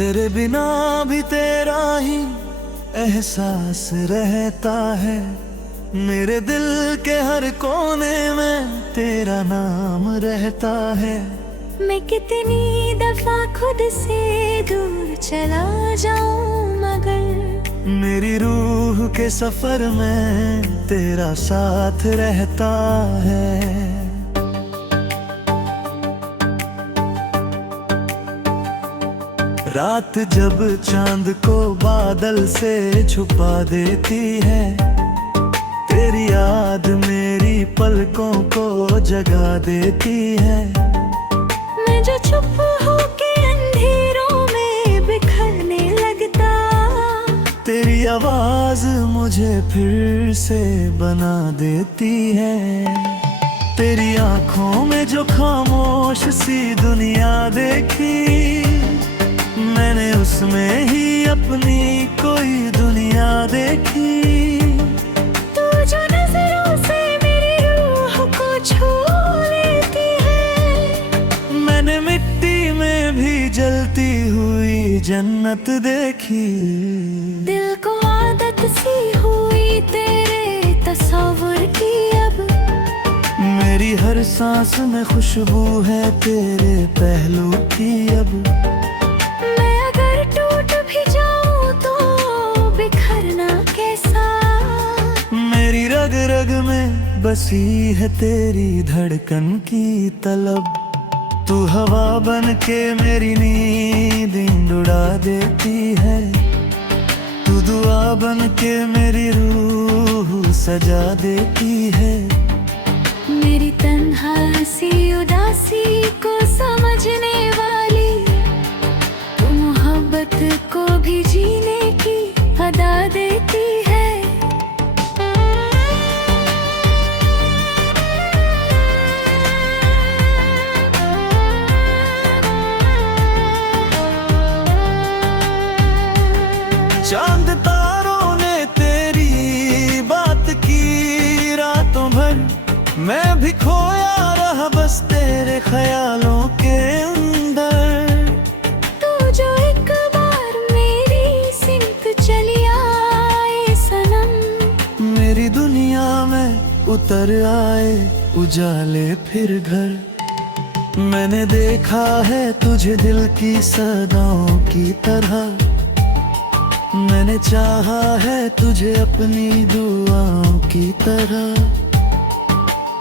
तेरे बिना भी तेरा ही एहसास रहता है। मेरे दिल के हर कोने में तेरा नाम रहता है। मैं कितनी दफा खुद से दूर चला जाऊं मगर मेरी रूह के सफर में तेरा साथ रहता है। रात जब चांद को बादल से छुपा देती है, तेरी याद मेरी पलकों को जगा देती है। मैं जो चुप होके अंधेरों में बिखरने लगता, तेरी आवाज मुझे फिर से बना देती है। तेरी आंखों में जो खामोश सी दुनिया देखी, मैंने उसमें ही अपनी कोई दुनिया देखी। तू जो नजरों से मेरी रूह को छू लेती है, मैंने मिट्टी में भी जलती हुई जन्नत देखी। दिल को आदत सी हुई तेरे तस्वीर की अब, मेरी हर सांस में खुशबू है तेरे पहलू की अब। मैं अगर टूट भी जाऊं तो बिखरना कैसा, मेरी रग रग में बसी है तेरी धड़कन की तलब। तू हवा बन के मेरी नींद उड़ा देती है। तू दुआ बन के मेरी रूह सजा देती है। मेरी तन्हासी उदासी को समझने वाली, तू मोहब्बत को भी जीने की अदा देती है। चांद तारों ने तेरी बात की रातों भर, मैं भी खोया रहा बस तेरे ख्यालों के अंदर। तू जो एक बार मेरी सिमत चली आए सनम, मेरी दुनिया में उतर आए उजाले फिर घर। मैंने देखा है तुझे दिल की सदाओं की तरह, मैंने चाहा है तुझे अपनी दुआओं की तरह।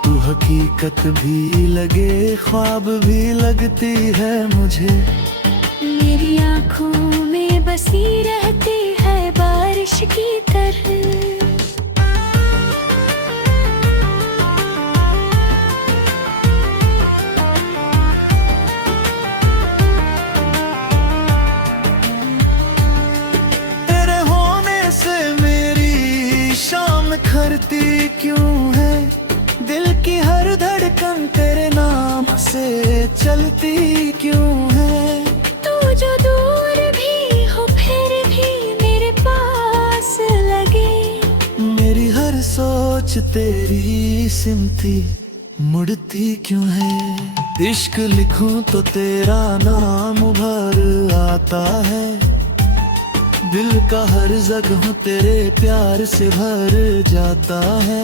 तू हकीकत भी लगे ख्वाब भी लगती है मुझे। मेरी आँखों में बसी रहती है बारिश की तरह। खरती क्यों है दिल की हर धड़कन, तेरे नाम से चलती क्यों है। तू जो दूर भी हो फिर भी मेरे पास लगे, मेरी हर सोच तेरी सिमती मुड़ती क्यों है। इश्क लिखूं तो तेरा नाम उभर आता है। दिल का हर जख्म तेरे प्यार से भर जाता है।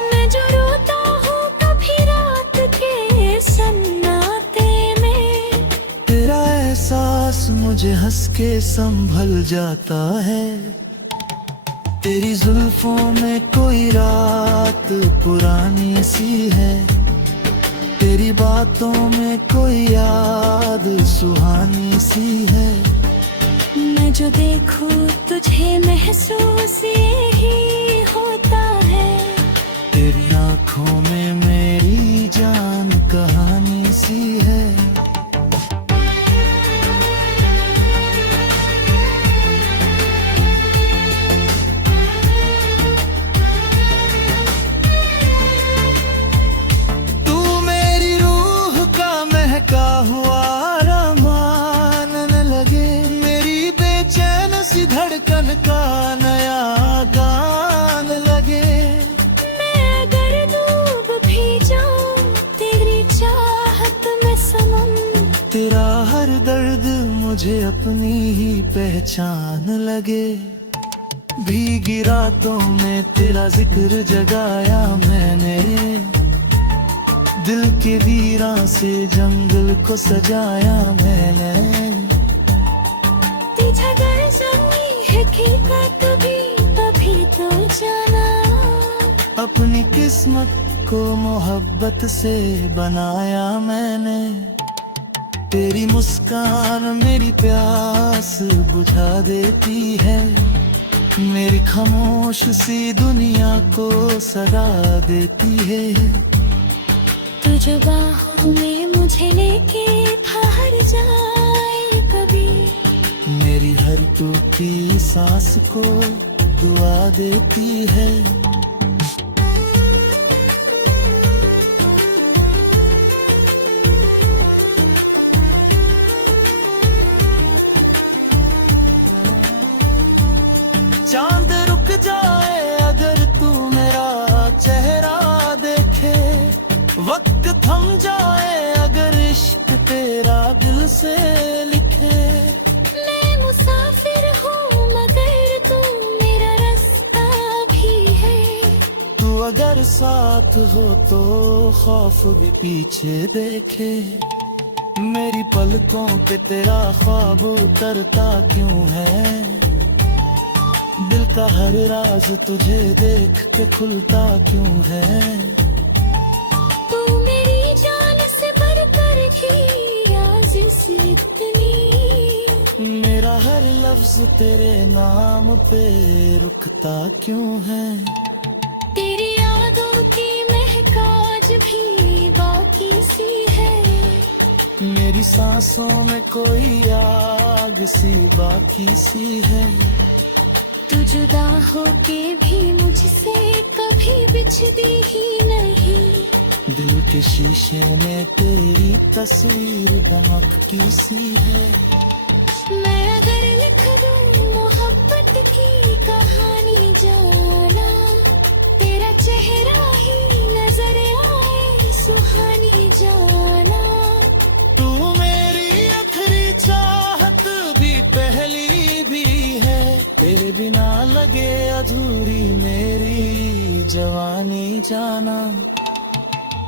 मैं जो रोता हूँ कभी रात के सन्नाटे में, तेरा एहसास मुझे हंस के संभल जाता है। तेरी जुल्फों में कोई रात पुरानी सी है, तेरी बातों में कोई याद सुहानी सी है। मैं जो देखूं तुझे महसूस यही होता है। तेरी आंखों में मेरी जान कहानी सी है। तू मेरी रूह का महका हुआ धड़कन का नया गान लगे। मैं अगर डूब भी जाऊं तेरी चाहत में सनम, तेरा हर दर्द मुझे मुझे अपनी ही पहचान लगे। भीगी रातों में तेरा जिक्र जगाया मैंने, दिल के वीरां से जंगल को सजाया मैंने। तुझे अगर जानी है कि कभी तभी तो जाना, अपनी किस्मत को मोहब्बत से बनाया मैंने। तेरी मुस्कान मेरी प्यास बुझा देती है, मेरी खामोश सी दुनिया को सजा देती है। तुझे बाहों में मुझे लेके ठहर जाए कभी, मेरी हर टूटी सांस को दुआ देती है। चांद रुक जाए अगर तू मेरा चेहरा देखे, वक्त थम जाए अगर इश्क तेरा दिल से लिखे। मैं मुसाफिर हूँ मगर तू मेरा रास्ता भी है, तू अगर साथ हो तो खौफ भी पीछे देखे। मेरी पलकों पे तेरा ख्वाब उतरता क्यों है, दिल का हर राज तुझे देख के खुलता क्यों है। तू मेरी जान से बढ़कर ही आज़िज़ इतनी, मेरा हर लफ्ज तेरे नाम पे रुकता क्यों है। तेरी यादों की महक आज भी बाकी सी है, मेरी सांसों में कोई आग सी बाकी सी है। तू जुदा होके भी मुझसे कभी बिछड़ी ही नहीं, दिल के शीशे में तेरी तस्वीर दमकती सी है। मैं अगर लिख दूं मोहब्बत की कहानी जाना, तेरा चेहरा ही नजर आए सुहानी जाना। तू मेरी आखिरी चाहत भी पहली भी है, तेरे बिना लगे अधूरी मेरी जवानी जाना।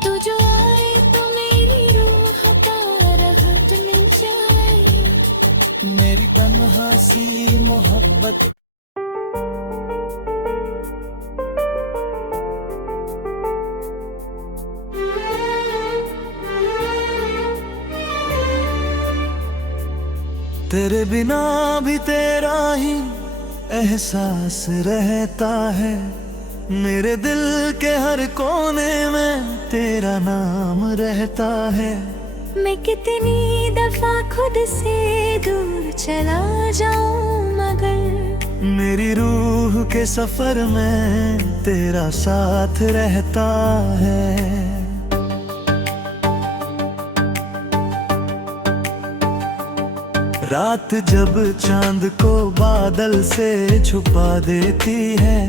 तू जो आए तो मेरी रूह का राहत मिल जाए, मेरी तन्हा सी मोहब्बत। तेरे बिना भी तेरा ही एहसास रहता है, मेरे दिल के हर कोने में तेरा नाम रहता है। मैं कितनी दफा खुद से दूर चला जाऊं मगर मेरी रूह के सफर में तेरा साथ रहता है। रात जब चांद को बादल से छुपा देती है,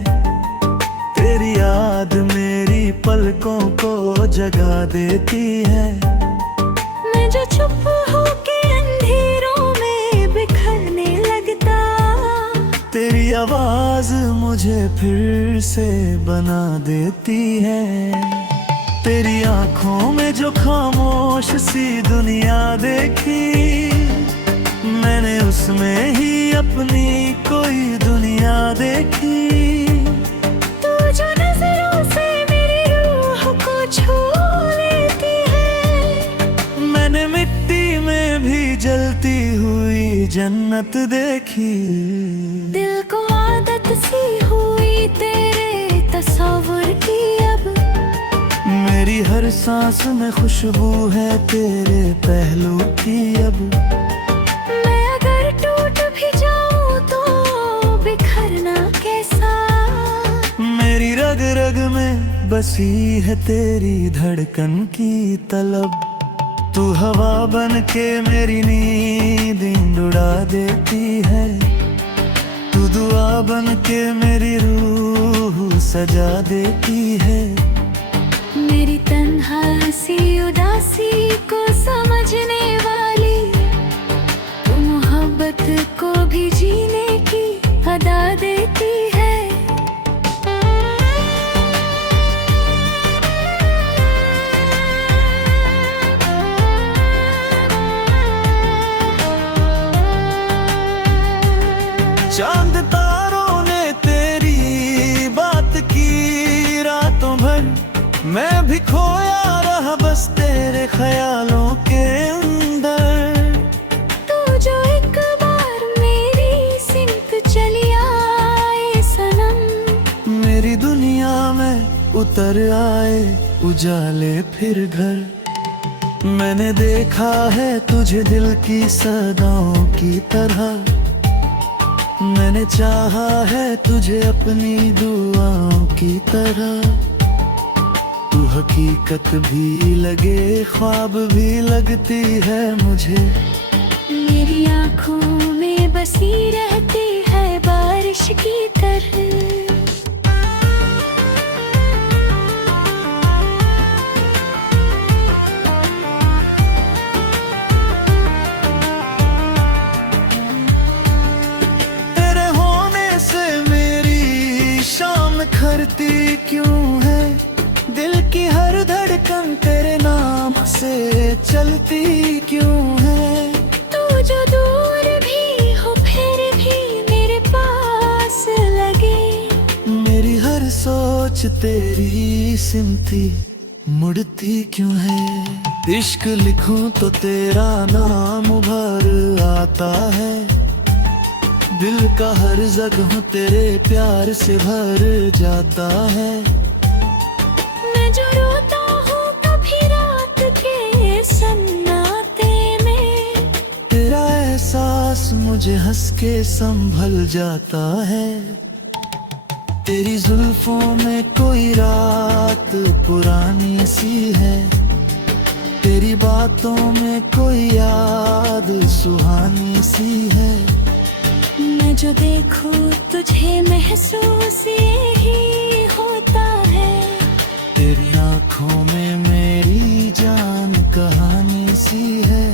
तेरी याद मेरी पलकों को जगा देती है। मैं जो चुप होके अंधेरों में बिखरने लगता, तेरी आवाज मुझे फिर से बना देती है। तेरी आंखों में जो खामोश सी दुनिया देखी, मैंने उसमें ही अपनी कोई दुनिया देखी। तू जो नजरों से मेरी रूह को छू लेती है, मैंने मिट्टी में भी जलती हुई जन्नत देखी। दिल को आदत सी हुई तेरे तस्वीर की, अब मेरी हर सांस में खुशबू है तेरे पहलू की। अब मैं अगर टूट भी जाऊं तो बिखरना कैसा, मेरी रग रग में बसी है तेरी धड़कन की तलब। तू हवा बन के मेरी नींद उड़ा देती है, तू दुआ बन के मेरी रूह सजा देती है। मेरी तन्हा सी उदासी को समझने वाली तू को भी जीने की अदा देती है। चांद तारों ने तेरी बात की रातों भर, मैं भी खोया रहा बस तेरे ख्यालों के अंदर। तू जो एक बार मेरी सिमत चली आए सनम, मेरी दुनिया में उतर आए उजाले फिर घर। मैंने देखा है तुझे दिल की सदाओं की तरह, मैंने चाहा है तुझे अपनी दुआओं की तरह। तू हकीकत भी लगे ख्वाब भी लगती है मुझे, मेरी आँखों में बसी रहती है बारिश की तरह। खरती क्यों है दिल की हर धड़कन, तेरे नाम से चलती क्यों है। तू जो दूर भी हो फिर भी मेरे पास लगे, मेरी हर सोच तेरी सिमती मुड़ती क्यों है। इश्क लिखूं तो तेरा नाम उभर आता है, दिल का हर जख्म तेरे प्यार से भर जाता है। मैं जो रोता हूँ कभी रात के सन्नाटे में, तेरा एहसास मुझे हंस के संभल जाता है। तेरी जुल्फों में कोई रात पुरानी सी है, तेरी बातों में कोई याद सुहानी सी है। मैं जो देखूं तुझे महसूस यही होता है, तेरी आँखों में मेरी जान कहानी सी है।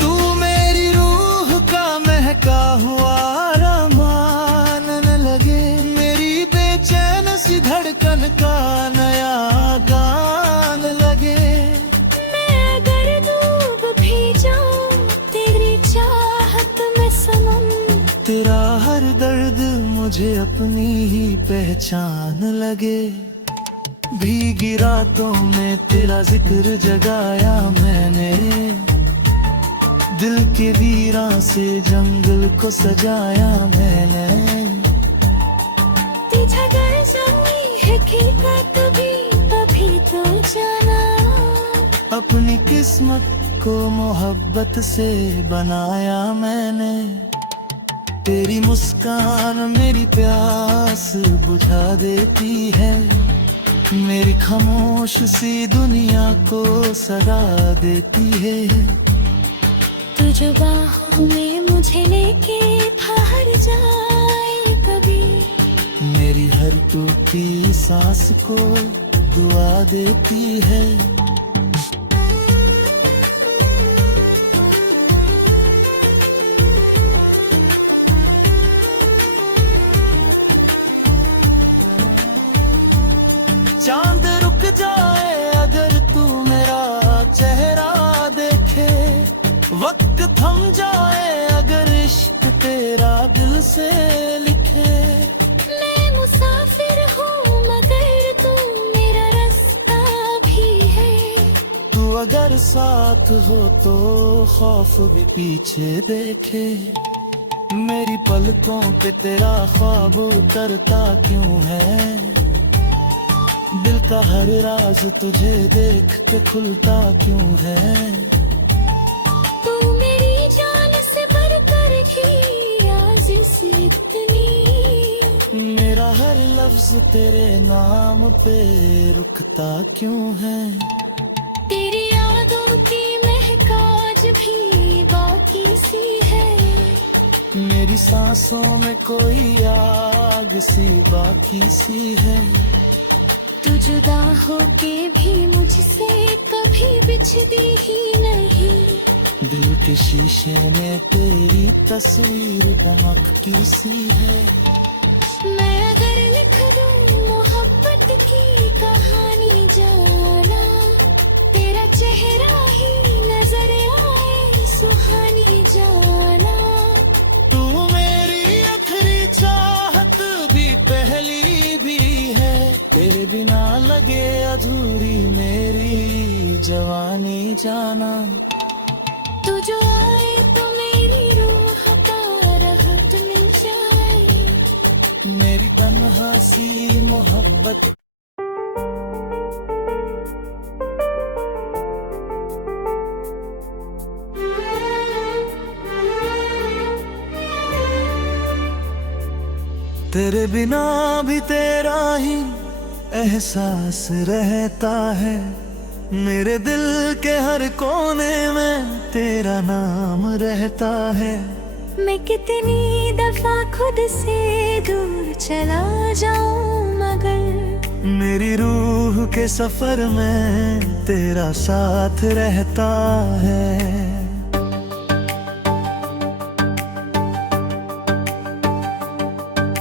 तू मेरी रूह का महका हुआ धड़कन का नया गान लगे। मैं अगर डूब भी जाऊं तेरी चाहत में सनम, तेरा हर दर्द मुझे अपनी ही पहचान लगे। भीगी रातों में तेरा जिक्र जगाया मैंने, दिल के वीरां से जंगल को सजाया मैंने। हकीकत भी तभी तो जाना, अपनी किस्मत को मोहब्बत से बनाया मैंने। तेरी मुस्कान मेरी प्यास बुझा देती है, मेरी खामोश सी दुनिया को सदा देती है। तू जो बाहों में मुझे लेके ठहर जाए कभी, मेरी हर टूटी सांस को दुआ देती है। चांद रुक जाए अगर तू मेरा चेहरा देखे, वक्त थम जाए अगर इश्क तेरा दिल से लिखे। मैं मुसाफिर हूँ मगर तू मेरा रास्ता भी है, तू अगर साथ हो तो खौफ भी पीछे देखे। मेरी पलकों पे तेरा ख्वाब उतरता क्यों है, दिल का हर राज तुझे देख के खुलता क्यों है। तू मेरी जान से बढ़कर ही आज़िज़ इतनी, मेरा हर लफ्ज तेरे नाम पे रुकता क्यों है। तेरी यादों की महक आज भी बाकी सी है, मेरी सांसों में कोई आग सी बाकी सी है। तू जुदा होके भी मुझसे कभी बिछती ही नहीं। दिल के शीशे में तेरी तस्वीर दमकती सी है। मैं अगर लिख दूं मोहब्बत की कहानी जाना, तेरा चेहरा ही नजर आए सुहानी जाना। तू मेरी आखिरी चाहत भी पहली भी है। तेरे बिना लगे अधूरी मेरी जवानी जाना। तू जो आए तो मेरी रूह का राहत मिल जाए। मेरी तन्हा सी मोहब्बत। तेरे बिना भी तेरा ही एहसास रहता है। मेरे दिल के हर कोने में तेरा नाम रहता है। मैं कितनी दफा खुद से दूर चला जाऊं मगर मेरी रूह के सफर में तेरा साथ रहता है।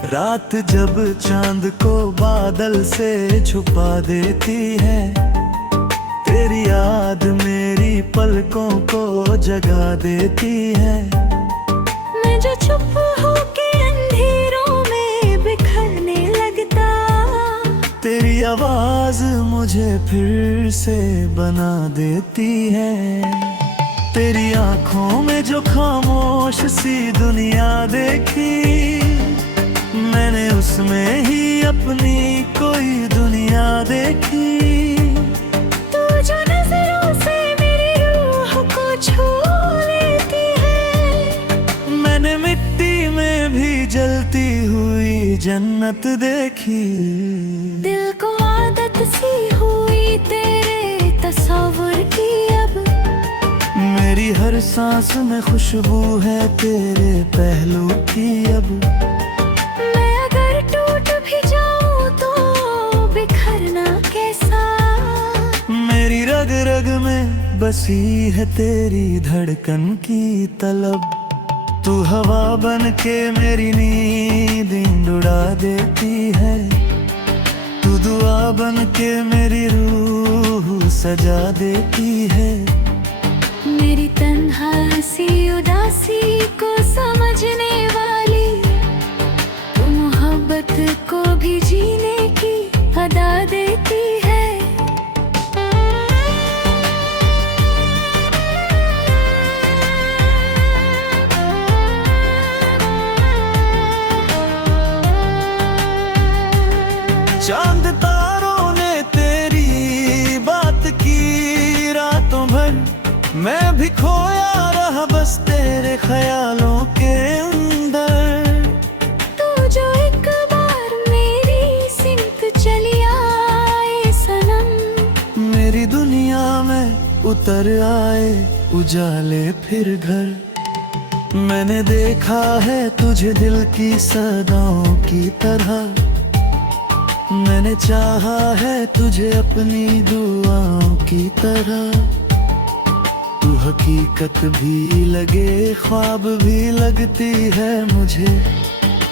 रात जब चांद को बादल से छुपा देती है, तेरी याद मेरी पलकों को जगा देती है। मैं जो चुप होके अंधेरों में बिखरने लगता, तेरी आवाज मुझे फिर से बना देती है। तेरी आंखों में जो खामोश सी दुनिया देखी, मैंने उसमें ही अपनी कोई दुनिया देखी। तू जो नजरों से मेरी रूह को छू लेती है, मैंने मिट्टी में भी जलती हुई जन्नत देखी। दिल को आदत सी हुई तेरे तस्वीर की अब। मेरी हर सांस में खुशबू है तेरे पहलू की अब। मेरी रग रग में बसी है तेरी धड़कन की तलब। तू हवा बन के मेरी नींद उड़ा देती है। तू दुआ बन के मेरी रूह सजा देती है। मेरी तन्हासी उदासी को समझने वाली, तू मोहब्बत को भी जीने की अदा देती है। चांद तारों ने तेरी बात की रातों भर, मैं भी खोया रहा बस तेरे ख्यालों के अंदर। तू जो एक बार मेरी सिमत चली आए सनम, मेरी दुनिया में उतर आए उजाले फिर घर। मैंने देखा है तुझे दिल की सदाओं की तरह। मैंने चाहा है तुझे अपनी दुआओं की तरह। तू हकीकत भी लगे ख्वाब भी लगती है मुझे।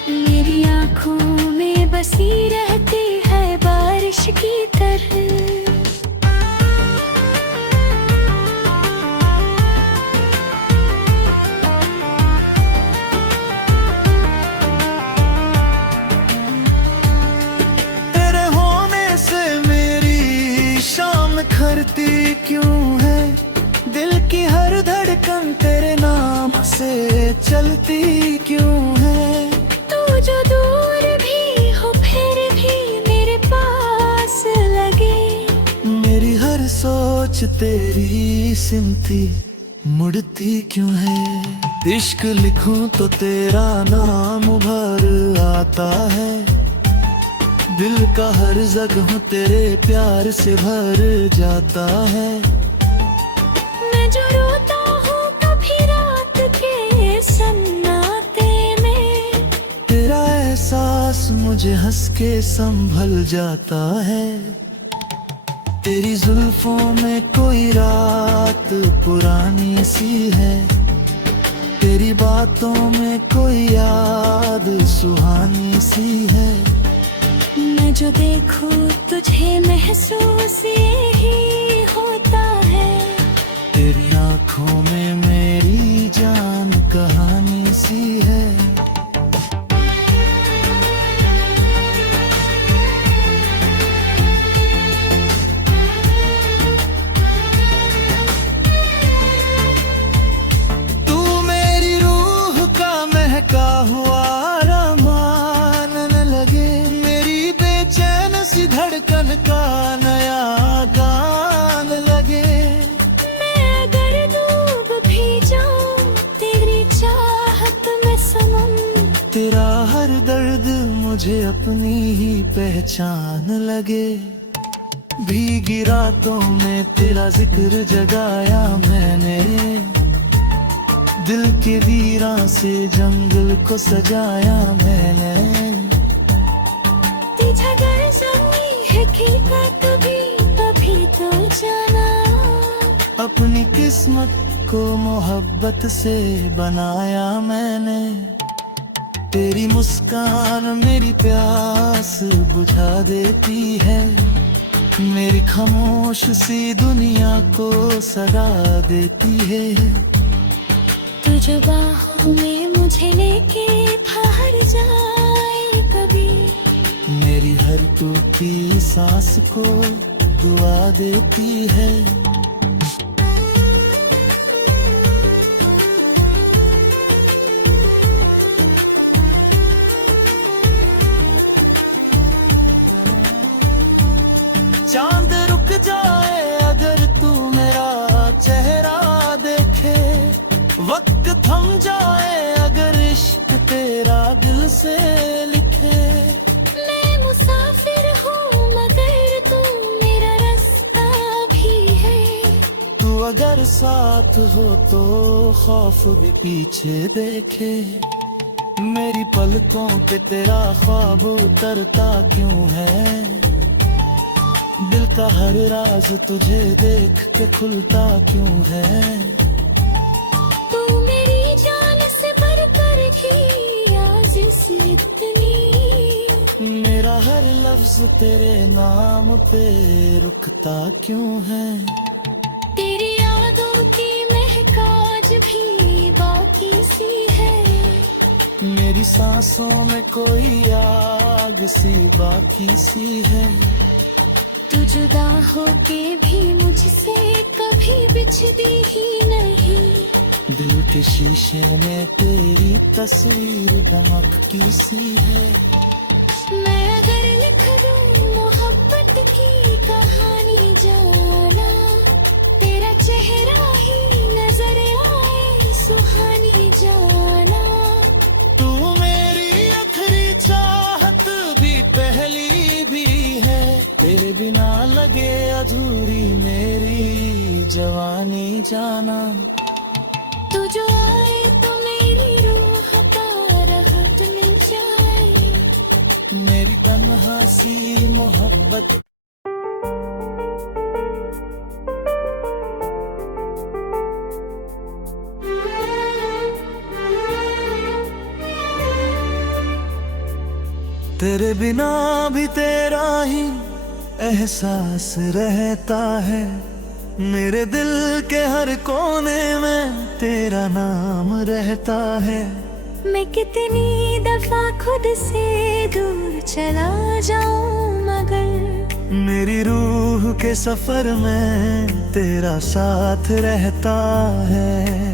मेरी आँखों में बसी रहती है बारिश की तरह। खरती क्यों है दिल की हर धड़कन, तेरे नाम से चलती क्यों है। तू जो दूर भी हो फिर भी मेरे पास लगे। मेरी हर सोच तेरी सिमती मुड़ती क्यों है। इश्क लिखूं तो तेरा नाम उभर आता है। दिल का हर जगह तेरे प्यार से भर जाता है। मैं जो रोता हूँ कभी रात के सन्नाटे मुझे हंस के संभल जाता है। तेरी जुल्फों में कोई रात पुरानी सी है, तेरी बातों में कोई याद सुहानी सी है। मैं जो देखूं तुझे महसूस यही होता है। तेरी आंखों में मेरी जान कहानी सी है। तू मेरी रूह का महका हुआ अरमान न लगे, मेरी बेचैन सी धड़कन का नया गान लगे। मैं अगर डूब भी जाऊं तेरी चाहत में सनम, तेरा हर दर्द मुझे अपनी ही पहचान लगे। भीगी रातों में तेरा जिक्र जगाया मैंने, दिल के वीरां से जंगल को सजाया मैंने। तुझे अगर जानी है खिलका कभी तभी तो जाना, अपनी किस्मत को मोहब्बत से बनाया मैंने। तेरी मुस्कान मेरी प्यास बुझा देती है, मेरी खामोश सी दुनिया को सजा देती है। तुझे बाहों में मुझे लेके बाहर जाए कभी, मेरी हर टूटी सांस को दुआ देती है। चांद रुक जाए अगर तू मेरा चेहरा देखे, वक्त थम जाए अगर इश्क तेरा दिल से लिखे। मैं मुसाफिर हूँ मगर तू मेरा रास्ता भी है। तू अगर साथ हो तो खौफ भी पीछे देखे। मेरी पलकों पे तेरा ख्वाब उतरता क्यों है, दिल का हर राज तुझे देख के खुलता क्यों है। तू मेरी जान से बढ़कर ही आज़िज़ इतनी, मेरा हर लफ्ज तेरे नाम पे रुकता क्यों है। तेरी यादों की महक आज भी बाकी सी है। मेरी सांसों में कोई आग सी बाकी सी है। तू जुदा होके भी मुझसे कभी बिछड़ी ही नहीं, दिल के शीशे में तेरी तस्वीर दमकती सी है। मैं अगर लिख दूं मोहब्बत की कहानी जाना, तेरा चेहरा ही नजर आए सुहानी जाना। तू मेरी आखिरी चाहत भी पहली भी है, तेरे बिना लगे अधूरी मेरी जवानी जाना। तू जो आए तो मेरी रूह का राहत मिल जाए, मेरी तन्हा सी मोहब्बत। तेरे बिना भी तेरा ही एहसास रहता है, मेरे दिल के हर कोने में तेरा नाम रहता है। मैं कितनी दफा खुद से दूर चला जाऊं मगर मेरी रूह के सफर में तेरा साथ रहता है।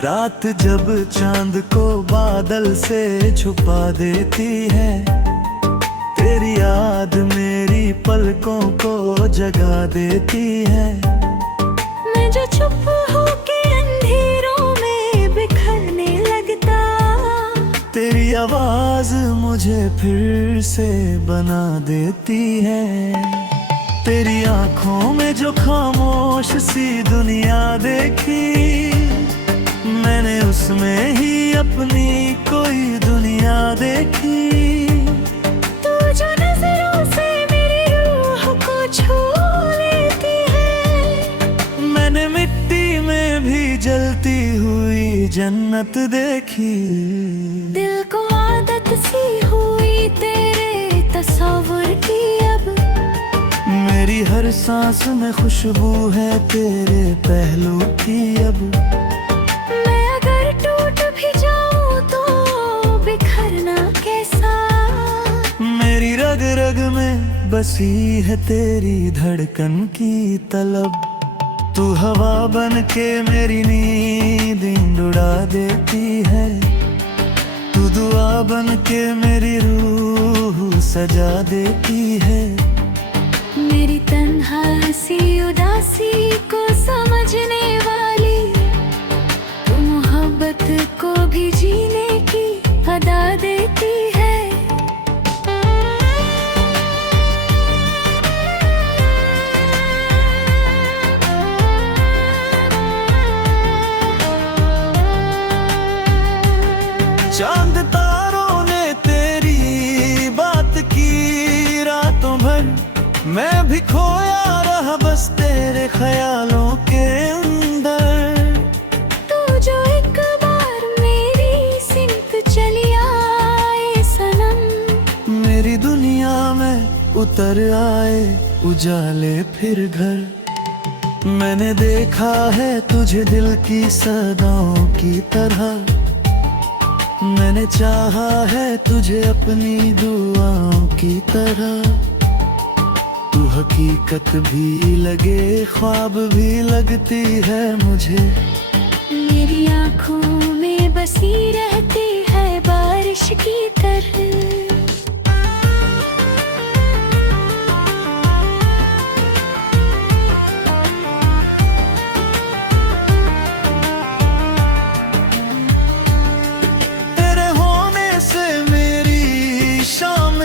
रात जब चांद को बादल से छुपा देती है, तेरी याद मेरी पलकों को जगा देती है। मैं जो चुप होके अंधेरों में बिखरने लगता, तेरी आवाज मुझे फिर से बना देती है। तेरी आंखों में जो खामोश सी दुनिया देखी, मैंने उसमें ही अपनी कोई दुनिया देखी। तू जो नजरों से मेरी रूह को छू लेती है, मैंने मिट्टी में भी जलती हुई जन्नत देखी। दिल को आदत सी हुई तेरे तस्वीर की अब, मेरी हर सांस में खुशबू है तेरे पहलू की अब। मैं अगर टूट भी जाऊं तो बिखरना कैसा, मेरी रग रग में बसी है तेरी धड़कन की तलब। तू हवा बन के मेरी नींद उड़ा देती है, तू दुआ बन के मेरी रूह सजा देती है। मेरी तन्हासी उदासी को समझने वाली, तू मोहब्बत को भी जीने की अदा देती है। चांद तारों ने तेरी बात की रातों भर, मैं भी खोया रहा बस तेरे ख्यालों के अंदर। तू जो एक बार मेरी सिमत चली आए सनम, मेरी दुनिया में उतर आए उजाले फिर घर। मैंने देखा है तुझे दिल की सदाओं की तरह, मैंने चाहा है तुझे अपनी दुआओं की तरह। तू हकीकत भी लगे ख्वाब भी लगती है मुझे, मेरी आँखों में बसी रहती है बारिश की तरह।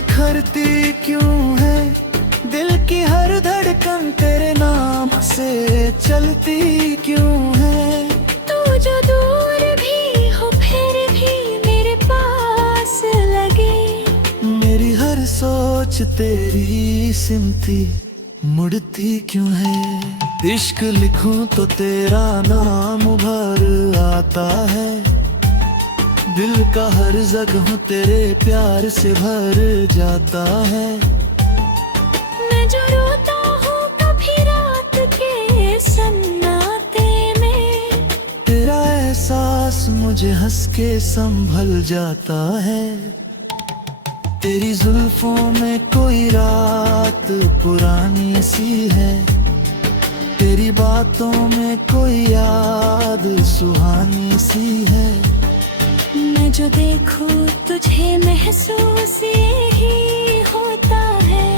खरती क्यों है दिल की हर धड़कन, तेरे नाम से चलती क्यों है। तू जो दूर भी हो फिर भी मेरे पास लगे, मेरी हर सोच तेरी सिमती मुड़ती क्यों है। इश्क लिखूं तो तेरा नाम उभर आता है, दिल का हर जगह तेरे प्यार से भर जाता है। मैं जो रोता हूँ कभी रात के सन्नाटे में, तेरा एहसास मुझे हंस के संभल जाता है। तेरी जुल्फों में कोई रात पुरानी सी है, तेरी बातों में कोई याद सुहानी सी है। मैं जो देखूं तुझे महसूस ही होता है,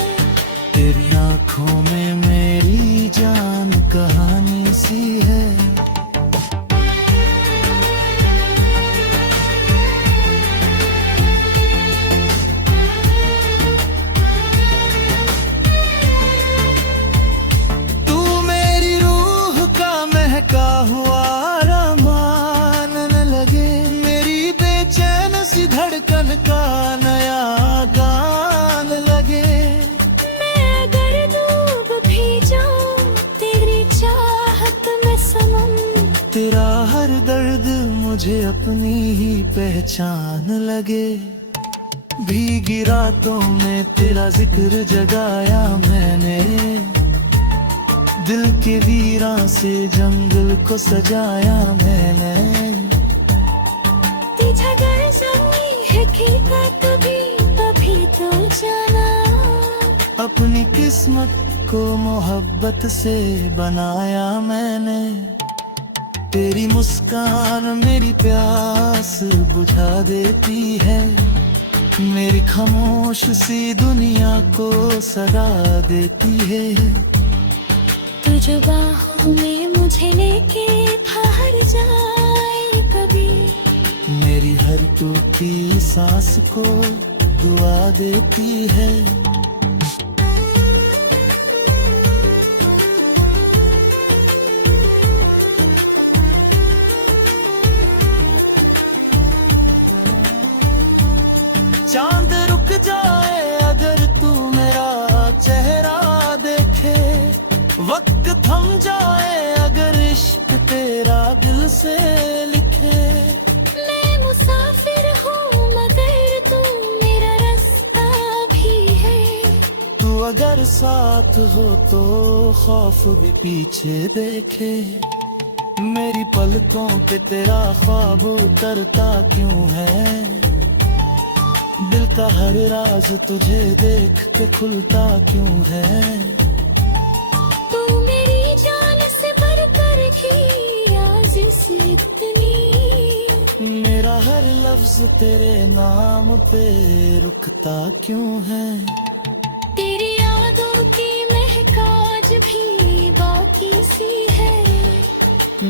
तेरी आँखों में मेरी जान कहानी सी है। तू मेरी रूह का महका हुआ धड़कन का नया गान लगे। मैं अगर डूब भी जाऊं तेरी चाहत में सनम, तेरा हर दर्द मुझे अपनी ही पहचान लगे। भीगी रातों में तेरा जिक्र जगाया मैंने, दिल के वीरां से जंगल को सजाया मैंने। कभी तो जाना, अपनी किस्मत को मोहब्बत से बनाया मैंने। तेरी मुस्कान मेरी प्यास बुझा देती है, मेरी खामोश सी दुनिया को सदा देती है। तुझ बाहों में मुझे लेके ठहर जाए कभी, मेरी हर टूटी सांस को दुआ देती है। अगर साथ हो तो खौफ भी पीछे देखे। मेरी पलकों पे तेरा ख्वाब उतरता क्यों है? दिल का हर राज तुझे देख के खुलता क्यों है? तू मेरी जान से बढ़कर ही आज़िज़ इतनी। मेरा हर लफ्ज तेरे नाम पे रुकता क्यों है? तेरी यादों की महक आज भी बाकी सी है।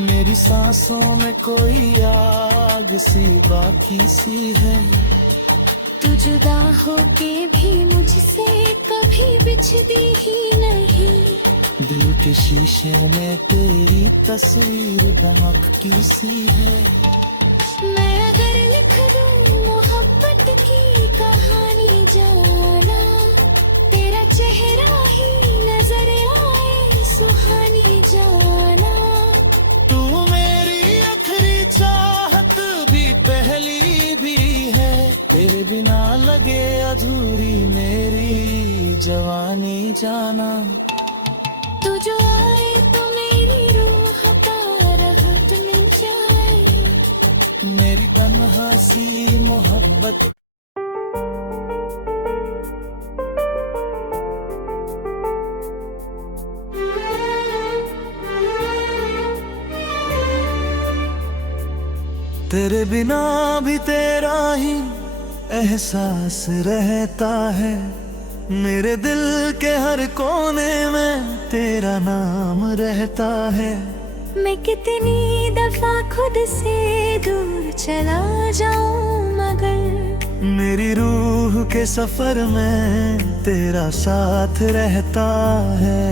मेरी सांसों में कोई आग सी बाकी सी है। तू जुदा होके भी मुझसे कभी बिछड़ी ही नहीं। दिल के शीशे में तेरी तस्वीर दमकती सी है। मैं अगर लिख दूं मोहब्बत की कहानी जाना, तेरा चेहरा ही नजर आए सुहानी जाना। तू मेरी आखिरी चाहत भी पहली भी है। तेरे बिना लगे अधूरी मेरी जवानी जाना। तू जो आए तो मेरी रूह का राहत मिल जाए। मेरी तन्हा सी मोहब्बत। तेरे बिना भी तेरा ही एहसास रहता है। मेरे दिल के हर कोने में तेरा नाम रहता है। मैं कितनी दफा खुद से दूर चला जाऊं मगर मेरी रूह के सफर में तेरा साथ रहता है।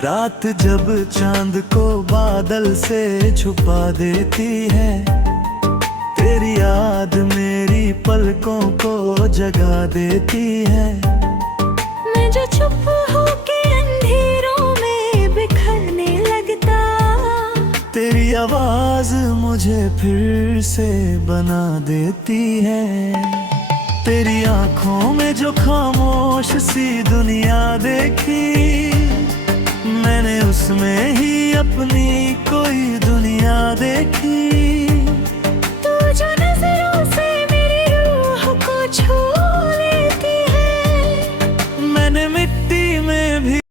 रात जब चांद को बादल से छुपा देती है, तेरी याद मेरी पलकों को जगा देती है। मैं जो चुप होके अंधेरों में बिखरने लगता, तेरी आवाज मुझे फिर से बना देती है। तेरी आंखों में जो खामोश सी दुनिया देखी, मैंने उसमें ही अपनी कोई दुनिया देखी।